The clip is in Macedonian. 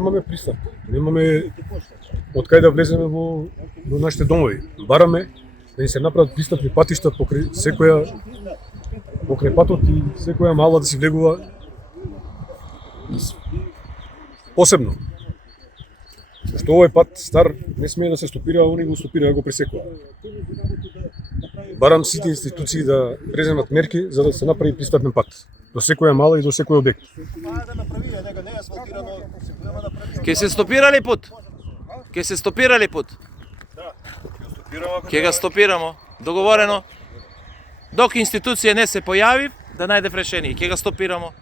немаме пристап, немаме од кај да влеземе во нашите домови. Бараме да ни се направат пристапни патишта покрај патот и секоја мала да си влегува посебно. Што овој пат стар не смее да се стопира, они го стопира, го пресекува. Барам сите институции да преземат мерки за да се направи пристапен пат до секоја мала и до секој објект. Ќе се стопирали пут? Ќе се стопирали пут? Ќе го стопирамо. Договорено. Док институција не се појави, да најде решение. Ќе го стопирамо.